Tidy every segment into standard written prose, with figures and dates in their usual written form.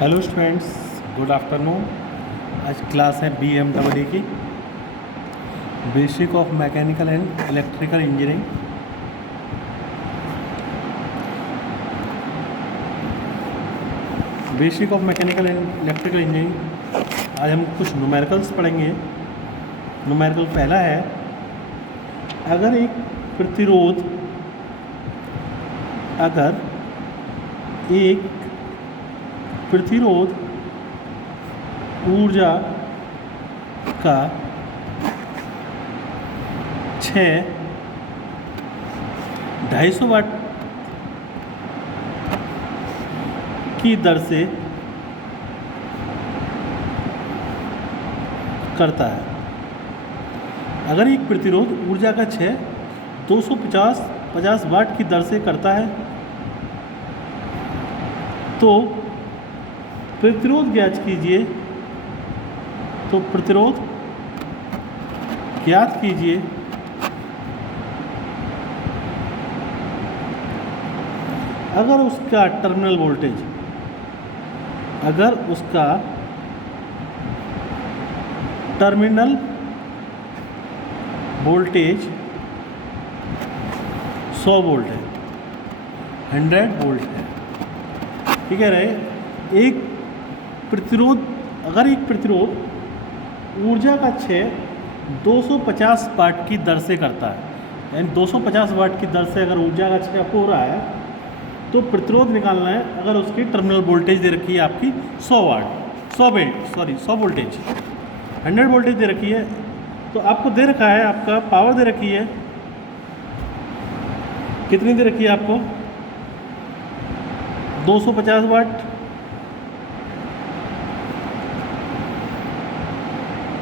Hello students, good afternoon. आज class है BMW की basic of mechanical and electrical engineering. Basic of mechanical and electrical engineering आज हम कुछ न्यूमेरिकल्स पढ़ेंगे। न्यूमेरिकल पहला है, अगर एक प्रतिरोध ऊर्जा का 250 वाट की दर से करता है। अगर एक प्रतिरोध ऊर्जा का 250 वाट की दर से करता है तो प्रतिरोध ज्ञात कीजिए। अगर उसका टर्मिनल वोल्टेज 100 वोल्ट है, 100 वोल्ट है। ठीक है रहे। अगर एक प्रतिरोध ऊर्जा का क्षय 250 वाट की दर से करता है, यानी 250 वाट की दर से अगर ऊर्जा का क्षय हो रहा है तो प्रतिरोध निकालना है। अगर उसकी टर्मिनल वोल्टेज दे रखी है आपकी 100 वोल्टेज, 100 वोल्टेज दे रखी है, तो आपको दे रखा है, आपका पावर दे रखी है, कितनी दे रखी है आपको 250 वाट,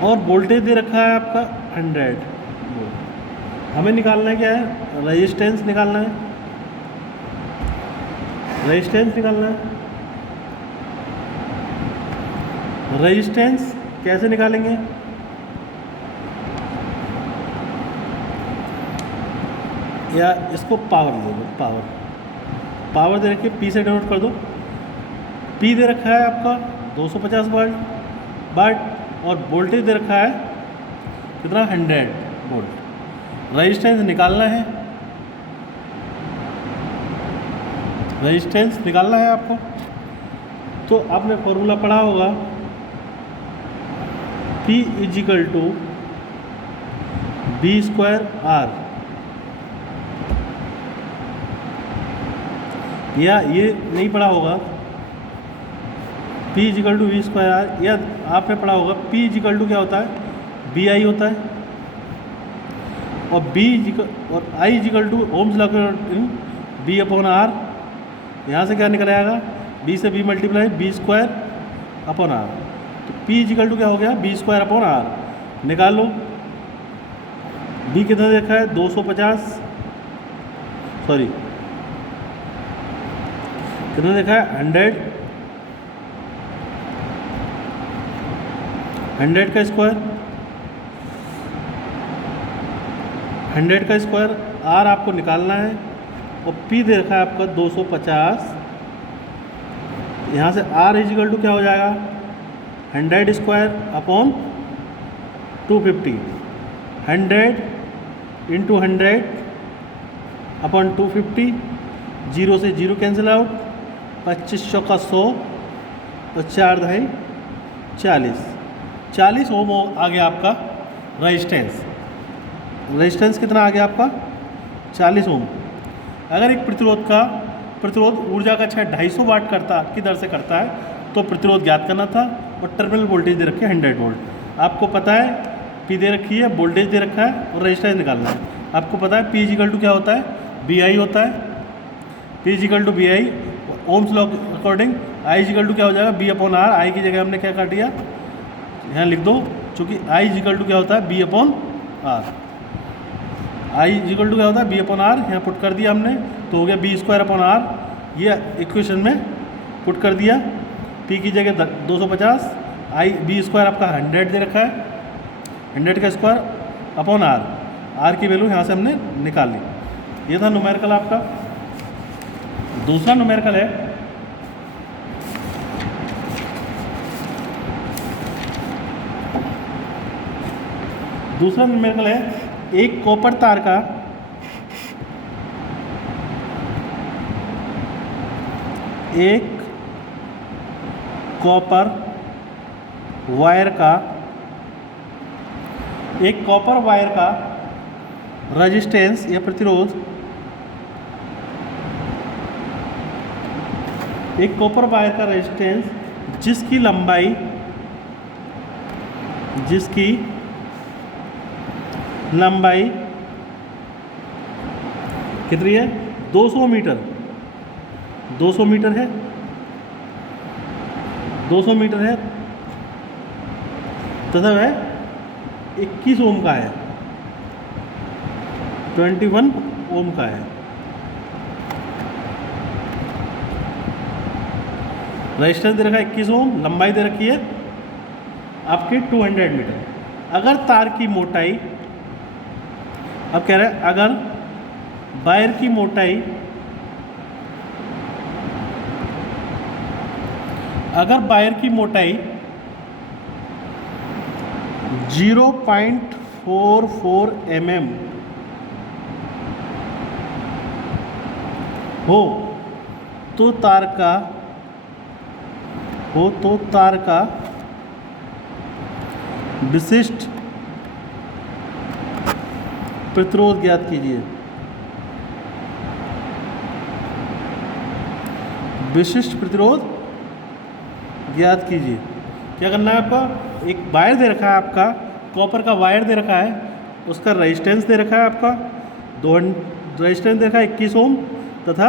और वोल्टेज दे रखा है आपका 100 वोल्ट। हमें निकालना है क्या है, रेजिस्टेंस निकालना है। रेजिस्टेंस कैसे निकालेंगे? या इसको पावर दे दो, पावर दे रखी है, P से डिनोट कर दो। P दे रखा है आपका 250 वाट और वोल्टेज दे रखा है कितना 100 वोल्ट। रेजिस्टेंस निकालना है, आपको। तो आपने फॉर्मूला पढ़ा होगा, P = V²R, या ये नहीं पढ़ा होगा P = V²R, या आपने पढ़ा होगा P = क्या होता है, BI होता है, और I = ओम्स लॉ के B/R। यहाँ से क्या निकल आएगा, B से B multiply V² upon R। तो P = क्या हो गया, V²/R। निकाल लो। B कितना देखा है 250, कितना देखा है 100 का स्क्वायर, R आपको निकालना है, और P दे रखा है आपका 250। यहाँ से R = क्या हो जाएगा 100² अपॉन 250, 100 × 100 अपॉन 250, 0 से 0 कैंसिल आउट, 2500 का 100 और 4 × 2 40 ओम आ गया आपका रेजिस्टेंस कितना आ गया आपका 40 ओम। अगर एक प्रतिरोध ऊर्जा का 250 वाट की दर से करता है तो प्रतिरोध ज्ञात करना था, और टर्मिनल वोल्टेज दे रखी है 100 वोल्ट। आपको पता है P दे रखी है, वोल्टेज दे रखा है, और रेजिस्टेंस निकालना है। आपको पता है P = क्या होता है, BI होता है। P = BI, ओम्स लॉ के अकॉर्डिंग I = क्या हो जाएगा B/R। I की जगह हमने क्या काट दिया, यहाँ लिख दो, चूँकि I = क्या होता है B/R। I = क्या होता है B/R, यहाँ पुट कर दिया हमने, तो हो गया B²/R। ये इक्वेशन में पुट कर दिया। P की जगह 250, B² आपका 100 दे रखा है, 100 का स्क्वायर अपॉन R। R की वैल्यू यहाँ से हमने निकाल ली। ये था न्यूमेरिकल आपका। दूसरा न्यूमेरिकल है दूसरा न्यूमेरिकल है एक कॉपर तार का एक कॉपर वायर का रेजिस्टेंस या प्रतिरोध, एक कॉपर वायर का रेजिस्टेंस जिसकी लंबाई कितनी है 200 मीटर, 200 मीटर है, 200 मीटर है तथा वह 21 ओम का है, 21 ओम का है। रेजिस्टेंस दे रखा है 21 ओम, लंबाई दे रखी है आपकी 200 मीटर। अगर तार की मोटाई, अब कह रहे हैं अगर वायर की मोटाई, अगर वायर की मोटाई 0.44 mm हो तो तार का विशिष्ट प्रतिरोध ज्ञात कीजिए। विशिष्ट प्रतिरोध ज्ञात कीजिए। क्या करना है आपका, एक वायर दे रखा है, आपका कॉपर का वायर दे रखा है, उसका रेजिस्टेंस दे रखा है आपका रेजिस्टेंस दे रखा है 21 ओम तथा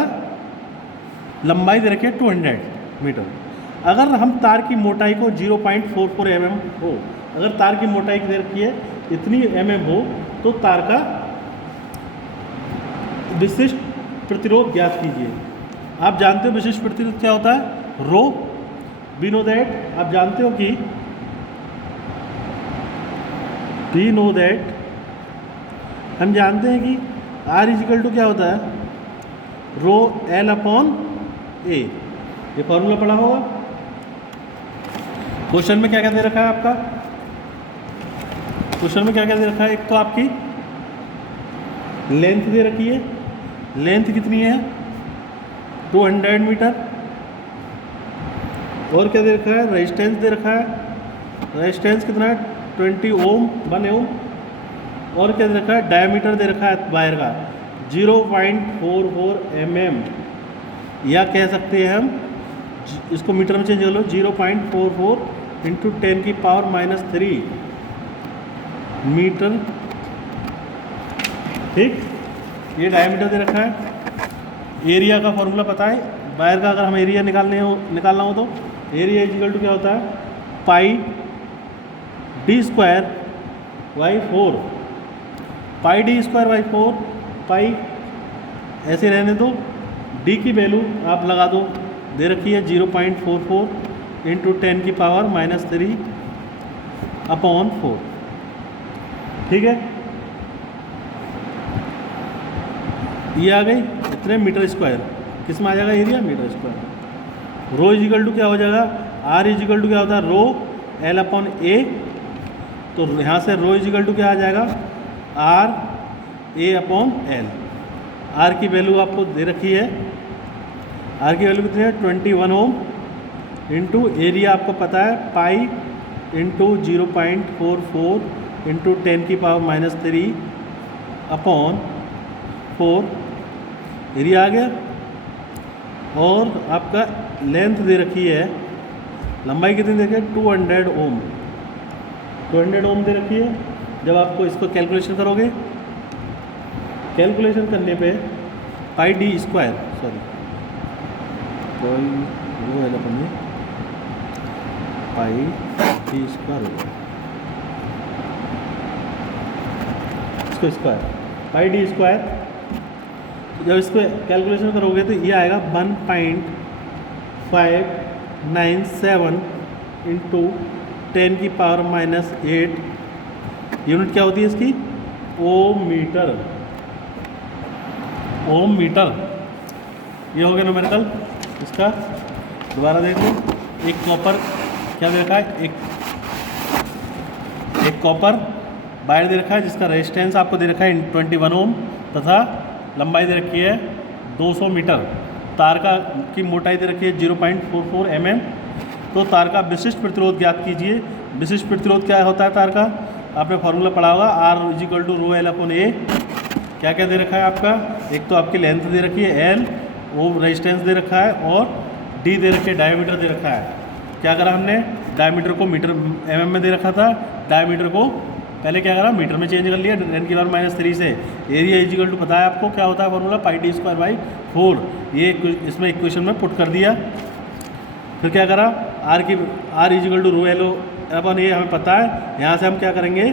लंबाई दे रखी है 200 मीटर। अगर हम तार की मोटाई को 0.44 mm हो, अगर तार की मोटाई दे रखी है इतनी mm हो तो तार का विशिष्ट प्रतिरोध ज्ञात कीजिए। आप जानते हो विशिष्ट प्रतिरोध क्या होता है, रो। वी नो दैट, आप जानते हो कि हम जानते हैं कि R इजिकल टू क्या होता है, रो L अपॉन A। ये फॉर्मूला पढ़ा होगा। क्वेश्चन में क्या क्या दे रखा है आपका, क्वेश्चन में क्या क्या दे रखा है, एक तो आपकी लेंथ दे रखी है, लेंथ कितनी है 200 मीटर, और क्या दे रखा है, रेजिस्टेंस दे रखा है, रेजिस्टेंस कितना है 20 ओम 1 ओम, और क्या दे रखा है, डायमीटर दे रखा है वायर का 0.44 mm, या कह सकते हैं हम इसको मीटर में चेंज कर लो 0.44 इंटू 10 की पावर -3 मीटर। ठीक, ये डायमीटर दे रखा है। एरिया का फॉर्मूला पता है, वायर का अगर हम एरिया निकालना हो तो एरिया इजिकल टू क्या होता है, पाई d² by 4, pi d² by 4, पाई ऐसे रहने दो, डी की वैल्यू आप लगा दो, दे रखी है 0.44 इंटू 10 की पावर -3 अपॉन 4। ठीक है, ये आ गई इतने मीटर स्क्वायर, किस में आ जाएगा area, metre square. Rho is equal to क्या हो जाएगा, R इजिकल टू क्या होता है, रो L अपॉन A, तो यहाँ से रो इजिकल टू क्या आ जाएगा, R A upon L। R की वैल्यू आपको दे रखी है, R की वैल्यू कितनी है 21 ओम, इंटू एरिया आपको पता है पाई इंटू 0.44 इंटू 10 की पावर -3 अपॉन 4, एरिया आ गया। और आपका लेंथ दे रखी है, लंबाई कितनी दे रखी है 200 ओम, 200 ओम दे रखी है। जब आपको इसको कैलकुलेशन करोगे, कैलकुलेशन करने पे पाई d², सॉरी कोई वो है अपन में पाई d² होगा, इसको स्क्वायर पाई d², जब इसको कैलकुलेशन करोगे तो ये आएगा 1.597 इंटू 10 की पावर -8, यूनिट क्या होती है इसकी, ओम मीटर, ओम मीटर। ये हो गया न्यूमेरिकल इसका। दोबारा देख लो, एक कॉपर क्या दे रखा है, एक कॉपर वायर दे रखा है जिसका रेजिस्टेंस आपको दे रखा है 21 ओम तथा लंबाई दे रखी है 200 मीटर। तार की मोटाई दे रखी है 0.44 mm। तो तार का विशिष्ट प्रतिरोध ज्ञात कीजिए। विशिष्ट प्रतिरोध क्या होता है तार का, आपने फॉर्मूला पढ़ा होगा, R is equal to rho L upon A. क्या क्या दे रखा है आपका, एक तो आपकी लेंथ दे रखी है एल, वो रेजिस्टेंस दे रखा है, और डी दे रखी है, डायमीटर दे रखा है। क्या करा हमने, डायमीटर को मीटर mm में दे रखा था, डायमीटर को पहले क्या करा मीटर में चेंज कर लिया 10⁻³ से। एरिया इजिकल टू पता है आपको क्या होता है फॉर्मूला, πd²/4। ये इसमें इक्वेशन में पुट कर दिया। फिर क्या करा, R is equal to rho L upon A हमें पता है। यहाँ से हम क्या करेंगे,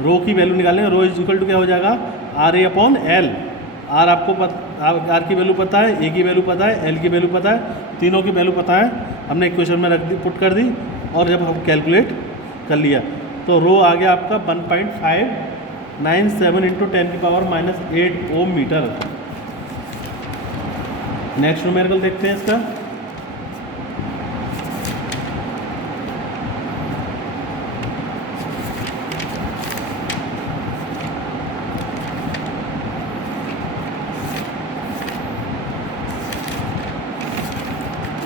रो की वैल्यू निकालेंगे। रो इजिकल टू क्या हो जाएगा, RA अपॉन एल। आर आपको आर की वैल्यू पता है, ए की वैल्यू पता है, एल की वैल्यू पता है, तीनों की वैल्यू पता है, हमने इक्वेशन में रख दी, पुट कर दी। और जब हम कैलकुलेट कर लिया तो रो आ गया आपका 1.597 इंटू 10⁻⁻8 ओम मीटर। नेक्स्ट न्यूमेरिकल देखते हैं इसका।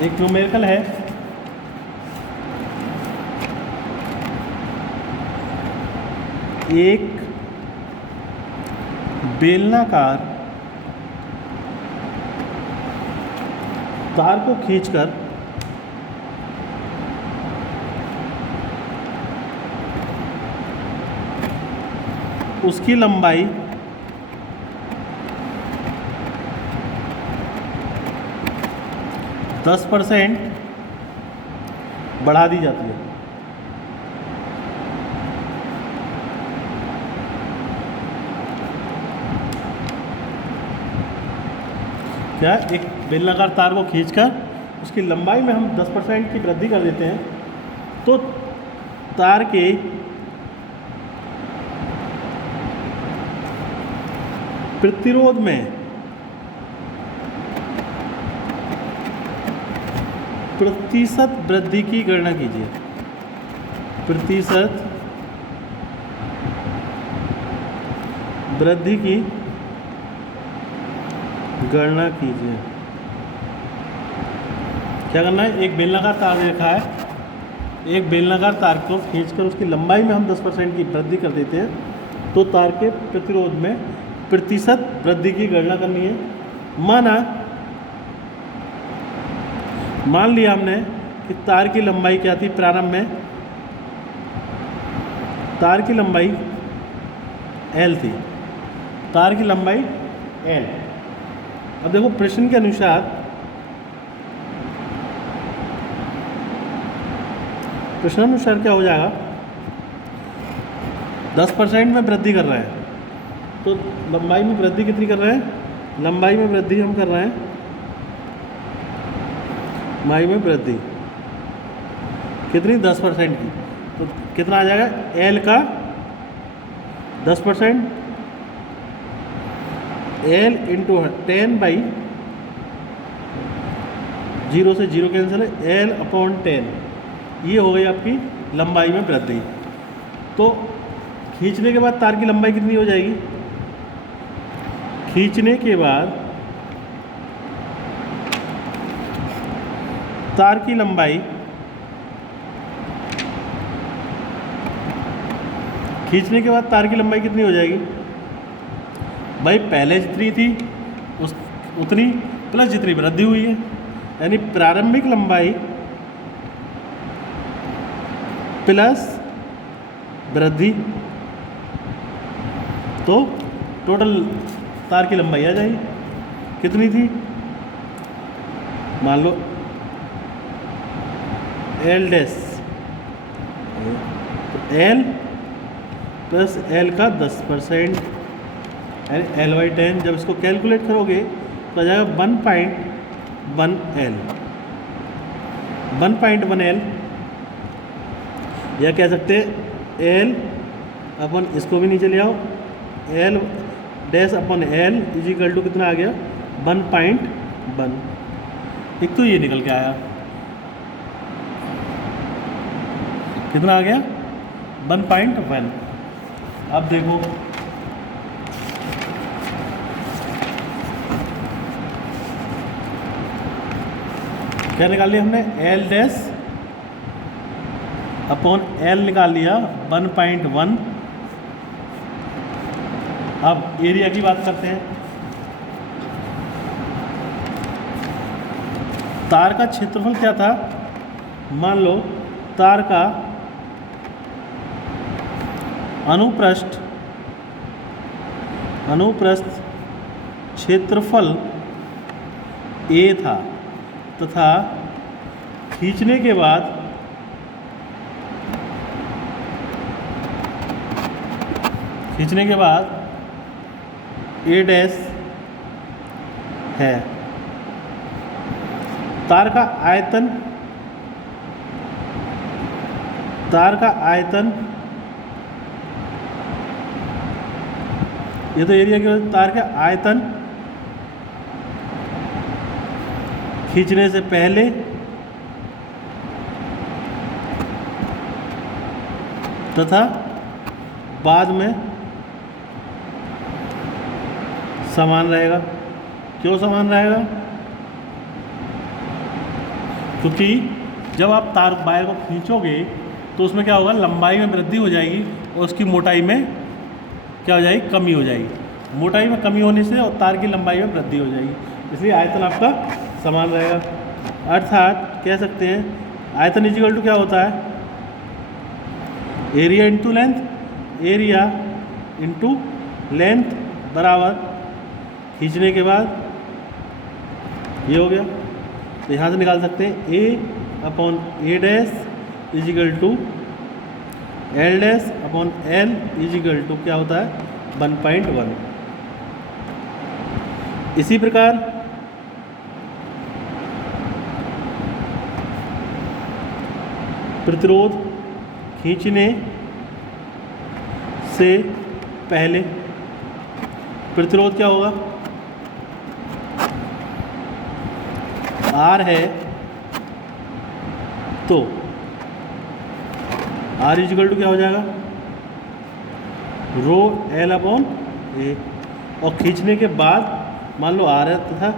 एक न्यूमेरिकल है, एक बेलनाकार तार को खींचकर उसकी लंबाई 10% बढ़ा दी जाती है। क्या, एक बेलनाकार तार को खींचकर उसकी लंबाई में हम 10% की वृद्धि कर देते हैं तो तार के प्रतिरोध में प्रतिशत वृद्धि की गणना कीजिए। प्रतिशत वृद्धि की गणना कीजिए। क्या करना है, एक बेलनाकार तार देखा है, एक बेलनाकार तार को खींचकर उसकी लंबाई में हम 10% की वृद्धि कर देते हैं तो तार के प्रतिरोध में प्रतिशत वृद्धि की गणना करनी है। मान लिया हमने कि तार की लंबाई क्या थी प्रारंभ में, तार की लंबाई L थी, तार की लंबाई L। अब देखो प्रश्न के अनुसार प्रश्नानुसार क्या हो जाएगा, 10% में वृद्धि कर रहे हैं तो लंबाई में वृद्धि कितनी कर रहे हैं, लंबाई में वृद्धि हम कर रहे हैं, लंबाई में वृद्धि कितनी 10% की, तो कितना आ जाएगा L का 10%, L इंटू 10/0 से 0 कैंसिल है, L अपॉन 10, ये हो गई आपकी लंबाई में वृद्धि। तो खींचने के बाद तार की लंबाई कितनी हो जाएगी, खींचने के बाद तार की लंबाई, खींचने के बाद तार की लंबाई कितनी हो जाएगी भाई, पहले जितनी थी उतनी प्लस जितनी वृद्धि हुई है, यानी प्रारंभिक लंबाई प्लस वृद्धि, तो टोटल तार की लंबाई आ जाएगी। कितनी थी, मान लो L dash, L plus L का 10%, L/10। जब इसको कैलकुलेट करोगे तो आ जाएगा 1.1L, 1.1L, या कह सकते हैं L अपन इसको भी नीचे ले आओ, L dash upon L is equal to कितना आ गया 1.1। एक तो ये निकल के आया, कितना आ गया 1.1। अब देखो क्या निकाल लिया हमने, एल डैश अपॉन एल निकाल लिया 1.1। अब एरिया की बात करते हैं। तार का क्षेत्रफल क्या था, मान लो तार का अनुप्रस्थ क्षेत्रफल A था तथा खींचने के बाद A डैश है। तार का आयतन ये तो एरिया के, तार का आयतन खींचने से पहले तथा बाद में समान रहेगा। क्यों समान रहेगा, क्योंकि जब आप तार वायर को खींचोगे तो उसमें क्या होगा, लंबाई में वृद्धि हो जाएगी और उसकी मोटाई में क्या हो जाएगी, कमी हो जाएगी। मोटाई में कमी होने से और तार की लंबाई में वृद्धि हो जाएगी, इसलिए आयतन आपका समान रहेगा। अर्थात कह सकते हैं आयतन इक्वल टू क्या होता है, area into length, area into length बराबर खींचने के बाद ये हो गया। तो यहाँ से निकाल सकते हैं A upon A dash is equal to L dash upon L is equal to क्या होता है 1.1। इसी प्रकार प्रतिरोध खींचने से पहले प्रतिरोध क्या होगा, R है तो R इजिकल टू क्या हो जाएगा, रो L अपॉन A। और खींचने के बाद मान लो R है तथा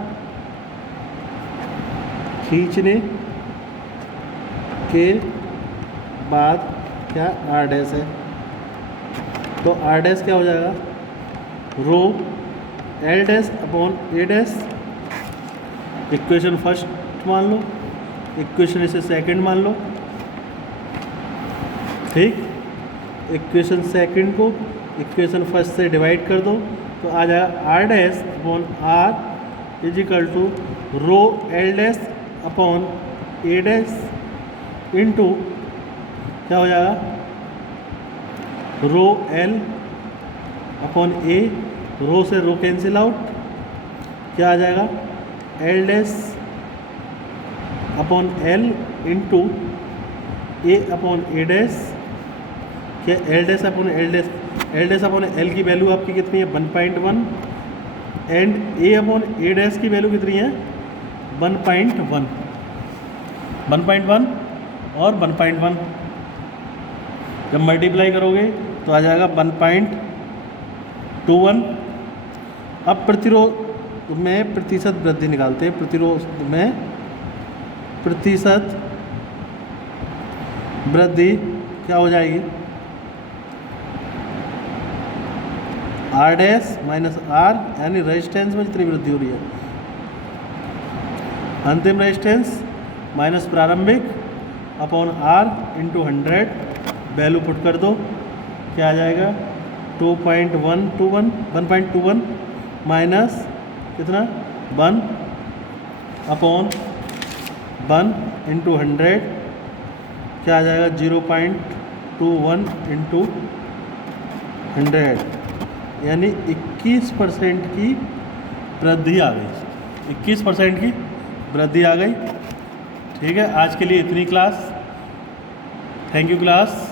खींचने के बाद क्या R डैश है, तो R डैश क्या हो जाएगा, rho L dash upon A dash. Equation first मान लो, इक्वेशन इसे सेकंड मान लो, ठीक। इक्वेशन सेकंड को इक्वेशन फर्स्ट से डिवाइड कर दो तो आ जाएगा R dash upon R is equal to rho L dash upon A dash into क्या हो जाएगा, rho L upon A, rho से रो कैंसिल आउट, क्या आ जाएगा L dash upon L into A upon A dash, क्या L dash upon L upon L की value आपकी कितनी है 1.1 and A upon A dash की वैल्यू कितनी है 1.1 और 1.1 जब मल्टीप्लाई करोगे तो आ जाएगा 1.21। अब प्रतिरोध में प्रतिशत वृद्धि निकालते हैं, प्रतिरोध में प्रतिशत वृद्धि क्या हो जाएगी, R डैश माइनस R, यानी रेजिस्टेंस में जितनी वृद्धि हो रही है, अंतिम रेजिस्टेंस माइनस प्रारंभिक upon R into 100, value put कर दो, क्या आ जाएगा 1.21 माइनस कितना 1 अपॉन 1 इंटू 100, क्या आ जाएगा 0.21 इंटू 100, यानी 21% की वृद्धि आ गई, 21% की वृद्धि आ गई। ठीक है, आज के लिए इतनी क्लास। Thank you class.